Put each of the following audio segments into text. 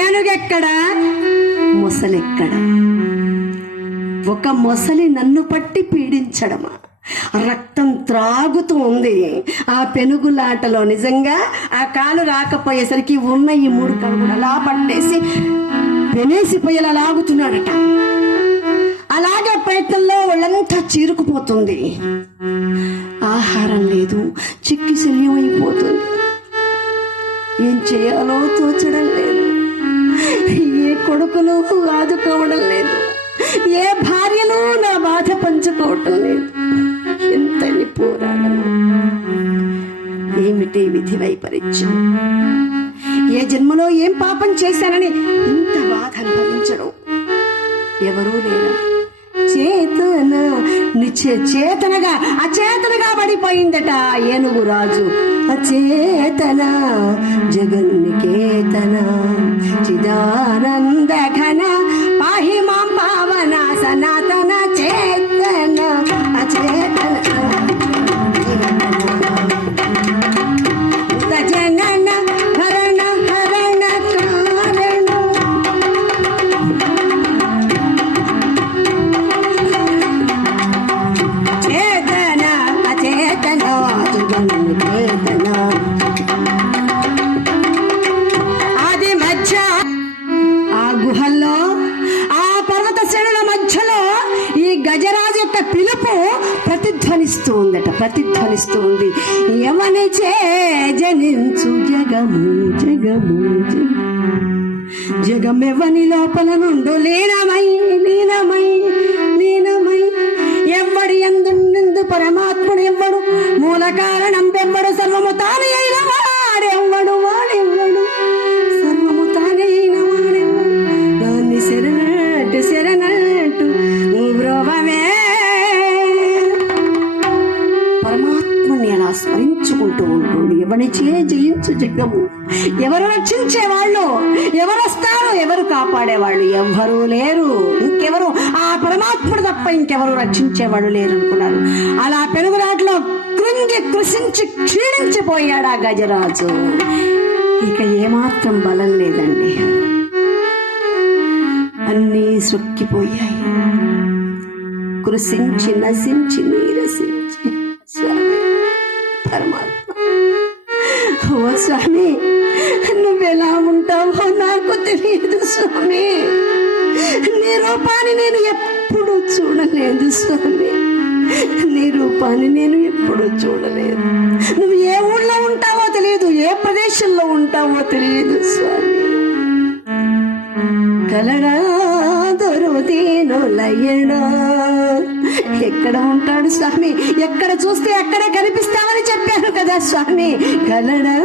ఏనుగెక్కడ, మొసలెక్కడ? ఒక మొసలి నన్ను పట్టి పీడించడమా? రక్తం త్రాగుతూ ఉంది ఆ పెనుగులాటలో. నిజంగా ఆ కాలు రాకపోయేసరికి ఉన్న ఈ 3 కాళ్ళు కూడా అలా పట్టేసి పెనేసిపోయేలా లాగుతున్నాడట. అలాగే ప్రయత్నంలో వాళ్ళంతా చీరుకుపోతుంది. ఆహారం లేదు, చిక్కి శల్యం అయిపోతుంది. ఏం చేయాలో తోచడం లేదు. ఏ కొడుకులు ఆదుకోవడం లేదు, ఏ భార్యలు నా బాధ పంచుకోవటం లేదు. ఎంతని పోరాడము! ఏమిటి విధి వైపరీత్యం? ఏ జన్మలో ఏం పాపం చేశానని ఇంత బాధ అనుభవించడం? ఎవరూ లేరా? చేతన చేతనగా అచేతనగా పడిపోయిందట ఏనుగు రాజు. అచేతన జగన్నికేతన చిదానంద ఘన పాహి మాం పావన సనాతన చేతన అచేతన జనన హరణ హరణ కారణ చేతన అచేతన జగన్నికేతన. ఆది మధ్య ఆ గుహల్లో, ఆ పర్వత శ్రేణుల మధ్యలో ఈ గజరాజు యొక్క పిలుపు ప్రతిధ్వనిస్తూ ఉందట, ప్రతిధ్వనిస్తూ ఉంది. ఎవని చే జనించు జగము జగము జగమెవని లోపల నుండు లీనమై లీనమై లీనమై ఎవ్వడి ఎందు పరమాత్ముడు ఎవ్వడు, మూల కారణం ఎవ్వడు, సర్వము తానే అయిన వాడెవ్వడు, వాడెవ్వడు సర్వము తానే అయిన వాడెవ్వడు. దాన్ని శరణట్టు శరణట్టు బ్రోవమే. పరమాత్మని అలా స్మరించుకుంటూ ఉంటుంది. ఎవరిచే జయించు జగము. ఎవరు రక్షించేవాళ్ళు, ఎవరు వస్తారు, ఎవరు కాపాడేవాళ్ళు? ఎవ్వరూ లేరు. ఇంకెవరు? ఆ పరమాత్ముడు తప్ప ఇంకెవరు రక్షించేవాడు లేరు అనుకున్నారు. అలా పెనుగులాట్లో కృంగి కృషించి క్షీణించిపోయాడు ఆ గజరాజు. ఇక ఏమాత్రం బలం లేదండి. అన్నీ సొక్కిపోయాయి. కృషించి నశించి నీరసించి స్వామి పరమాత్మ, ఓ స్వామి నువ్వెలా ఉంటావో నాకు తెలియదు స్వామి. నీ రూపాన్ని నేను ఎప్పుడు చూడలేదు స్వామి. నీ రూపాన్ని నేను ఎప్పుడు చూడలేదు. నువ్వు ఏ ఊళ్ళో ఉంటావో తెలియదు, ఏ ప్రదేశంలో ఉంటావో తెలియదు స్వామి. కలడా దొరుతీను లయ్యడా. ఎక్కడ ఉంటాడు స్వామి? ఎక్కడ చూస్తే అక్కడే కనిపిస్తామని చెప్పాను కదా స్వామి. కలడా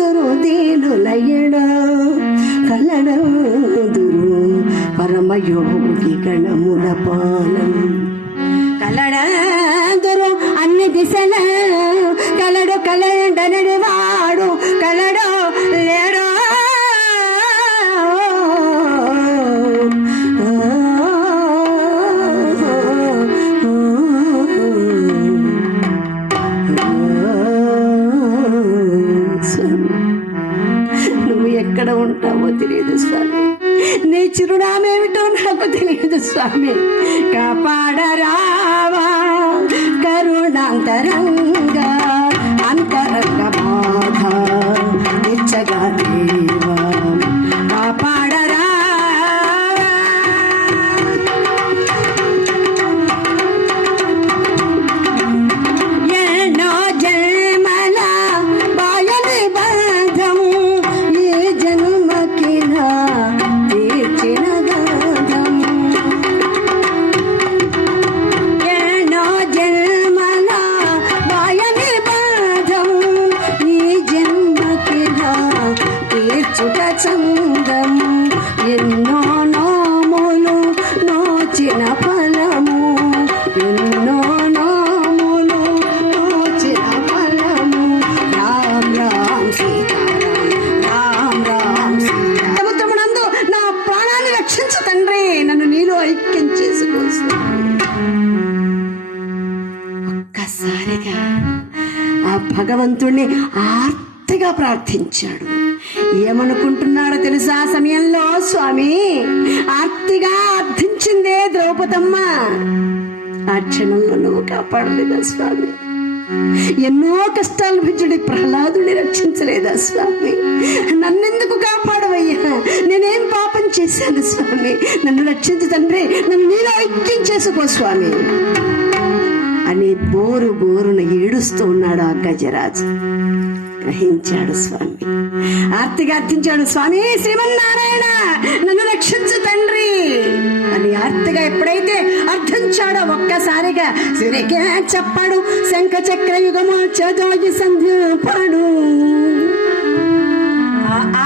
దొరుతీను లయ్యడా కలడాదురు పరమయోగి గణముల పాలం. కలడాదురు అన్ని దిశల కలడు కలడనడి వాడు కలడో లేడో. నువ్వు ఎక్కడ ఉంటావో తెలియదు స్వామి. నీ చిరునామేమిటో నాకు తెలియదు స్వామి. కాపాడరావా కరుణాంతరంగా అంతరంగ బాధ నిచ్చగా దేవా కాపాడరా. ఎన్నో జన్మల బాయని బంధం ఈ జన్మకి నా తీర్చిన గాథం. ఎన్నో జన్మల బాయని బంధం ఈ జన్మకి నా తీర్చుట చందం. ఎన్నో నోములు నోచిన ఫలము, ఎన్నో నోములు నోచిన ఫలము. రామ్ రామ్ సీతారాం రామ్ రామ్ సీతారాం. సముద్రమునందు నా ప్రాణాన్ని రక్షించు తండ్రి, నన్ను నీలో ఐక్యం చేసుకో. ఒక్కసారిగా ఆ భగవంతుణ్ణి ఆర్తిగా ప్రార్థించాడు. ఏమనుకుంటున్నాడో తెలుసా? ఆ సమయంలో స్వామి ఆర్తిగా అర్థించిందే ద్రౌపదమ్మ. ఆ క్షణంలో నువ్వు కాపాడలేదా స్వామి? ఎన్నో కష్టాలు పెంచుడి ప్రహ్లాదుని రక్షించలేదా స్వామి? నన్నెందుకు కాపాడవయ్యా? నేనేం పాపం చేశాను స్వామి? నన్ను రక్షించు తండ్రి, నన్ను నీలో ఐక్యం చేసుకో స్వామి అని బోరున ఏడుస్తూ ఉన్నాడు ఆ గజరాజు. గ్రహించాడు స్వామి, ఆర్తిగా అర్థించాడు. స్వామి శ్రీమన్నారాయణ నన్ను రక్షించు తండ్రి అని ఆర్తిగా ఎప్పుడైతే అర్థించాడో ఒక్కసారిగా సిరికే చెప్పాడు. శంఖ చక్ర యుగము చదోగి సంధ్యపాడు.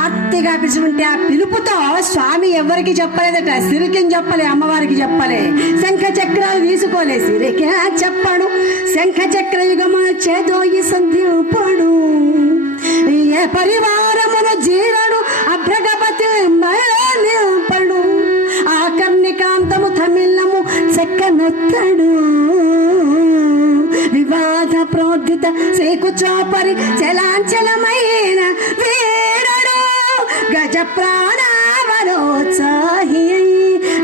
ఆర్తిగా పిలుచుకుంటే ఆ పిలుపుతో స్వామి ఎవరికి చెప్పలేదట. సిరికేం చెప్పలే, అమ్మవారికి చెప్పలే. శంఖ చక్రాలు తీసుకోలే, సిరికే చెప్పాడు. శంఖ చక్ర యుగము చేదోయి సంధ్యపాడు. ఏ పరివారమును జీవడు అభ్రగపతి నింపడు. ఆ కర్ణికాంతము తమిళము చెక్కనొత్తడు. వివాద ప్రోద్ధిత సేకు చాపరి చలాంచలమైన వీడడు. గజ ప్రాణవరోత్సాహి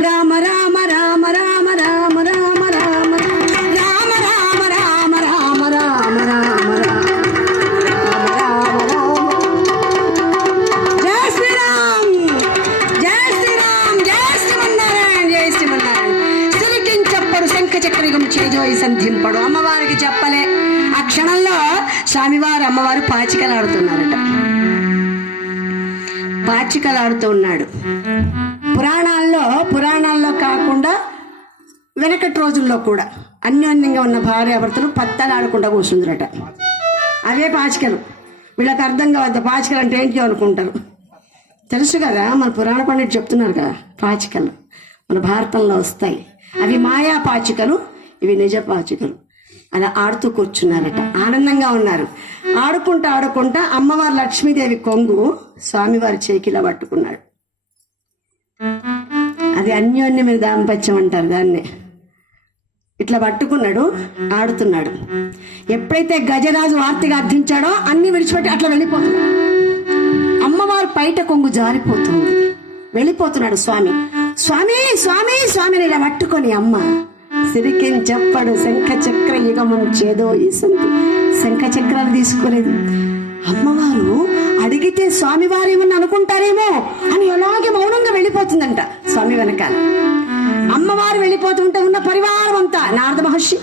రామ రామ రామ రామ రామ రామ రామ రామ రామ రామ రామ రామ రామ రామ. సంధింపడు. అమ్మవారికి చెప్పలే. ఆ క్షణంలో స్వామివారు అమ్మవారు పాచికలాడుతున్నారట. పాచికలాడుతూ ఉన్నాడు. పురాణాల్లో కాకుండా వెనకటి రోజుల్లో కూడా అన్యోన్యంగా ఉన్న భార్యాభర్తలు పత్తలాడకుండా కూర్చుందరట. అవే పాచికలు. వీళ్ళకి అర్థం కావద్దు పాచికలు అంటే ఏంటి అనుకుంటారు. తెలుసు కదా, మన పురాణ పండితులు చెప్తున్నారు కదా, పాచికలు మన భారతంలో వస్తాయి. అవి మాయా పాచికలు, ఇవి నిజ పాచికలు. అలా ఆడుతూ కూర్చున్నారట, ఆనందంగా ఉన్నారు. ఆడుకుంటా అమ్మవారు లక్ష్మీదేవి కొంగు స్వామివారి చేకిలా పట్టుకున్నాడు. అది అన్యోన్యమైన దాంపత్యం అంటారు దాన్ని. ఇట్లా పట్టుకున్నాడు, ఆడుతున్నాడు. ఎప్పుడైతే గజరాజు ఆర్తిగా అర్థించాడో అన్ని విడిచిపెట్టి అట్లా వెళ్ళిపోతుంది. అమ్మవారు పైట కొంగు జారిపోతుంది. వెళ్ళిపోతున్నాడు స్వామి. స్వామి స్వామి స్వామిని ఇలా పట్టుకొని అమ్మ సిరికేం చెప్పాడు. శంఖ చక్ర యుగమం చేదో ఈ సంతి. శంఖ చక్రాలు తీసుకోలేదు. అమ్మవారు అడిగితే స్వామివారు ఏమన్నా అనుకుంటారేమో అని అలాగే మౌనంగా వెళ్ళిపోతుందంట స్వామి వెనకాల. అమ్మవారు వెళ్ళిపోతుంటే ఉన్న పరివారం అంతా నారద మహర్షి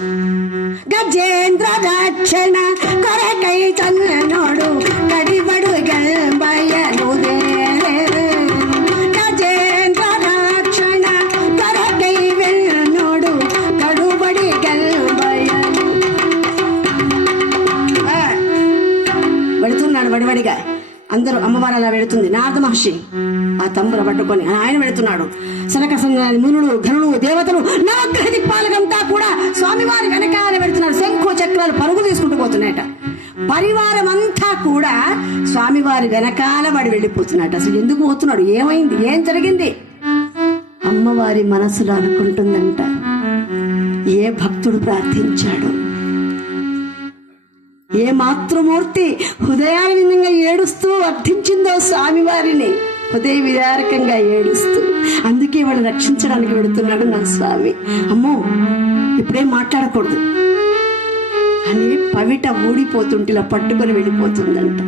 గజేంద్ర దక్షిణ కొరకై చన్నోడు కడిబడు గల్బయలు గజేంద్ర దక్షిణ కొరకై వెళ్ళనోడు కడుబడి గల్బయలు. వెళుతున్నాడు వడివడిగా. అందరూ అమ్మవారు అలా వెళుతుంది. నారద మహర్షి ఆ తంబుర పట్టుకొని ఆయన వెళుతున్నాడు. సనక సంఘాన్ని మునులు ఘనులు దేవతలు నవగ్రహ దిక్పాలకంతా కూడా స్వామివారి వెనకాల వెళుతున్నారు. శంఖు చక్రాలు పరుగు తీసుకుంటూ పోతున్నాయట. పరివారం అంతా కూడా స్వామివారి వెనకాల వాడు వెళ్ళిపోతున్నాడు. అసలు ఎందుకు పోతున్నాడు? ఏమైంది? ఏం జరిగింది? అమ్మవారి మనసులో అనుకుంటుందంట, ఏ భక్తుడు ప్రార్థించాడు, ఏ మాతృమూర్తి హృదయాన్విందంగా ఏడుస్తూ అర్థించిందో స్వామివారిని, హృదయ విదారకంగా ఏడుస్తూ. అందుకే వాడు రక్షించడానికి వెళుతున్నాడు నా స్వామి. అమ్మో ఇప్పుడేం మాట్లాడకూడదు అని పవిట ఊడిపోతుంటే ఇలా పట్టుకొని వెళ్ళిపోతుందంట.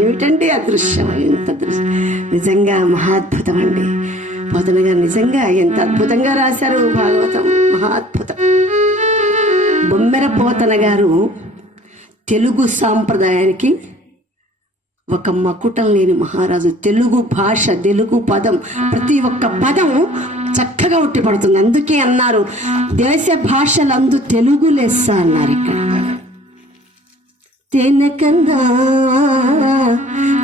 ఏమిటంటే అదృశ్యం, ఎంత దృశ్యం! నిజంగా మహాద్భుతం అండి. పోతన గారు నిజంగా ఎంత అద్భుతంగా రాశారు భాగవతం, మహాద్భుతం. బొమ్మెర పోతన గారు తెలుగు సాంప్రదాయానికి ఒక మకుటం లేని మహారాజు. తెలుగు భాష, తెలుగు పదం, ప్రతి ఒక్క పదం చక్కగా ఉట్టిపడుతుంది. అందుకే అన్నారు దేశ భాషలందు తెలుగు లెస్స అన్నారు. ఇక్కడ తెనకన్నా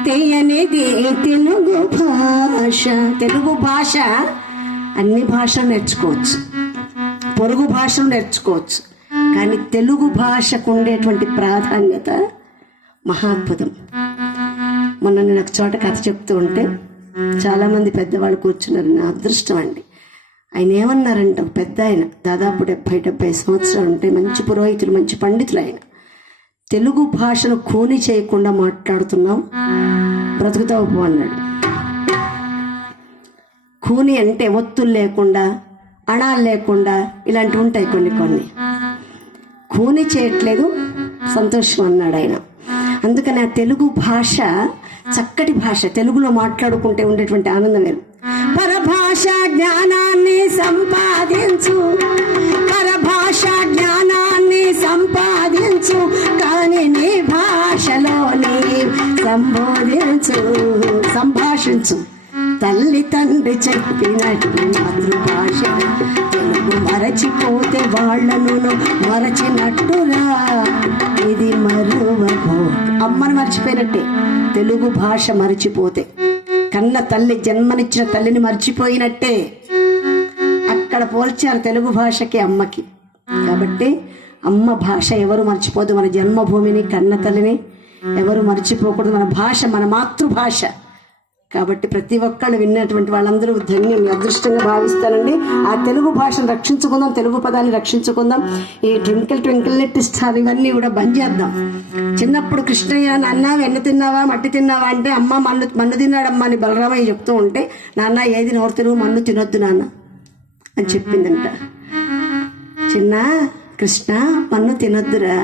తెయనిది తెలుగు భాష. తెలుగు భాష అన్ని భాషలు నేర్చుకోవచ్చు, పొరుగు భాషలు నేర్చుకోవచ్చు, కానీ తెలుగు భాషకు ఉండేటువంటి ప్రాధాన్యత మహాద్భుతం. మొన్న నేను ఒక చోట కథ చెప్తూ ఉంటే చాలామంది పెద్దవాళ్ళు కూర్చున్నారు. నా అదృష్టం అండి. ఆయన ఏమన్నారంటే, ఒక పెద్ద ఆయన దాదాపు 70 సంవత్సరాలు ఉంటాయి, మంచి పురోహితులు, మంచి పండితులు. ఆయన తెలుగు భాషను ఖూని చేయకుండా మాట్లాడుతున్నావు, బ్రతుకుతావు పో అన్నాడు. ఖూని అంటే ఒత్తులు లేకుండా, అణాలు లేకుండా ఇలాంటివి ఉంటాయి కొన్ని. ఖూని చేయట్లేదు, సంతోషం అన్నాడు ఆయన. అందుకని ఆ తెలుగు భాష చక్కటి భాష. తెలుగులో మాట్లాడుకుంటే ఉండేటువంటి ఆనందం వేరు. పరభాష జ్ఞానాన్ని సంపాదించు, పరభాష జ్ఞానాన్ని సంపాదించు, కానీ నీ భాషలోని సంభాషించు. తల్లి తండ్రి చెప్పినట్టు మాతృభాష తెలుగు మరచిపోతే వాళ్లను మరచినట్టురా, ఇది మరువబో. అమ్మను మర్చిపోయినట్టే తెలుగు భాష మర్చిపోతే, కన్న తల్లి జన్మనిచ్చిన తల్లిని మర్చిపోయినట్టే. అక్కడ పోల్చారు తెలుగు భాషకి అమ్మకి. కాబట్టి అమ్మ భాష ఎవరు మర్చిపోదు. మన జన్మభూమిని, కన్న తల్లిని ఎవరు మర్చిపోకూడదు. మన భాష మన మాతృభాష. కాబట్టి ప్రతి ఒక్కళ్ళు విన్నటువంటి వాళ్ళందరూ ధన్యం, అదృష్టంగా భావిస్తానండి. ఆ తెలుగు భాషను రక్షించుకుందాం, తెలుగు పదాన్ని రక్షించుకుందాం. ఈ ట్వింకిల్ ట్వింకిల్ లిటిల్ స్టార్ ఇవన్నీ కూడా బంద్ చేద్దాం. చిన్నప్పుడు కృష్ణయ్య నాన్న వెన్న తిన్నావా మట్టి తిన్నావా అంటే అమ్మ మన్ను తిన్నాడమ్మా అని బలరామయ్య చెప్తూ ఉంటే, నాన్న ఏది నోరు తిరుగు, మన్ను తినొద్దు నాన్న అని చెప్పిందంట. చిన్న కృష్ణ మన్ను తినొద్దురా,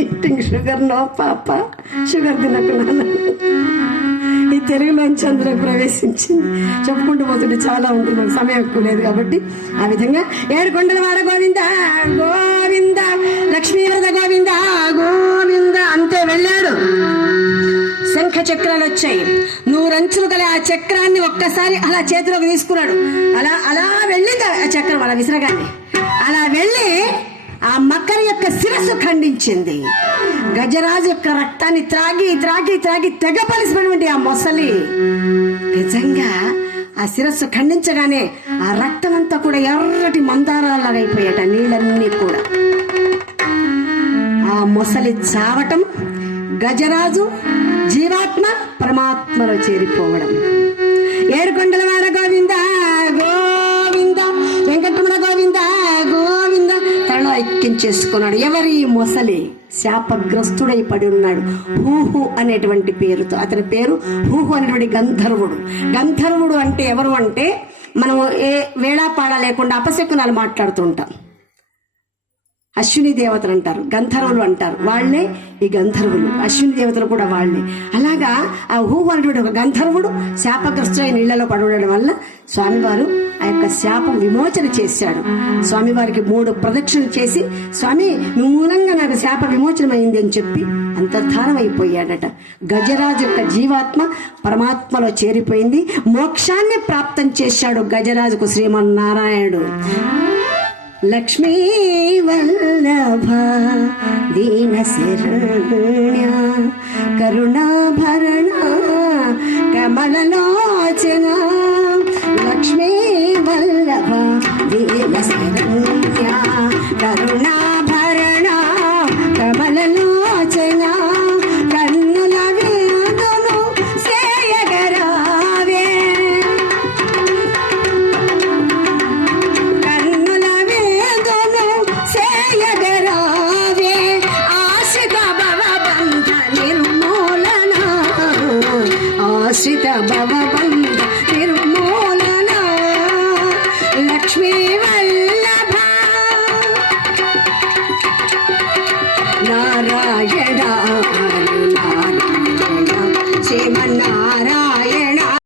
ఈటింగ్ షుగర్ నో పాప, షుగర్ తినకున్నాను. ఈ తెలుగులోంచి అందులో ప్రవేశించింది. చెప్పుకుంటూ పోతుంటే చాలా ఉంటుంది, సమయం ఎక్కువ లేదు కాబట్టి. ఆ విధంగా ఏడుకొండల వాడ గోవింద గోవింద, లక్ష్మీవరద గోవింద గోవింద అంతే వెళ్ళాడు. శంఖ చక్రాలు వచ్చాయి, 100 అంచులు గల ఆ చక్రాన్ని ఒక్కసారి అలా చేతిలోకి తీసుకున్నాడు. అలా వెళ్ళింది ఆ చక్రం, అలా విసరగానే అలా వెళ్ళి ఆ మకర యొక్క శిరస్సు ఖండించింది. గజరాజు యొక్క రక్తాన్ని త్రాగి త్రాగి త్రాగి తెగపలిసినటువంటి ఆ మొసలి నిజంగా ఆ శిరస్సు ఖండించగానే ఆ రక్తం అంతా కూడా ఎర్రటి మందారాలైపోయాట, నీళ్ళన్నీ కూడా. ఆ మొసలి చావటం, గజరాజు జీవాత్మ పరమాత్మలో చేరిపోవడం. ఏడుకొండల వాడ గోవింద గోవింద, వెంకటరమణ గోవింద గోవింద తనలో ఐక్యించేసుకున్నాడు. ఎవరి మొసలి శాపగ్రస్తుడై పడి ఉన్నాడు. హూహు అనేటువంటి పేరుతో. అతని పేరు హూహు అనేటువంటి గంధర్వుడు. గంధర్వుడు అంటే ఎవరు అంటే, మనం ఏ వేళాపాడా లేకుండా అపశకునాలు మాట్లాడుతూ ఉంటాం. అశ్విని దేవతలు అంటారు, గంధర్వులు అంటారు. వాళ్లే ఈ గంధర్వులు. అశ్విని దేవతలు కూడా వాళ్లే. అలాగా ఆ హూహు అనేటువంటి ఒక గంధర్వుడు శాపగ్రస్తుడై నీళ్లలో పడి ఉండడం వల్ల స్వామివారు ఆ యొక్క శాపం విమోచన చేశాడు. స్వామివారికి 3 ప్రదక్షిణలు చేసి, స్వామి మీ మూలంగా నాకు శాప విమోచనమైంది అని చెప్పి అంతర్ధానం అయిపోయాడట. గజరాజు యొక్క జీవాత్మ పరమాత్మలో చేరిపోయింది. మోక్షాన్ని ప్రాప్తం చేశాడు గజరాజుకు శ్రీమన్నారాయణుడు. లక్ష్మీ వల్లభ దీన శరణ్య కరుణాభరణ కమలలోచన, లక్ష్మీ వల్లభ దీన శరణ్య కరుణాభరణ కమలలోచన, కన్నుల వేదును సేయగరావే, కన్నుల వేదును సేయగరావే, ఆశ్రిత భవబంధ నిర్మూలన, ఆశ్రిత భవబంధ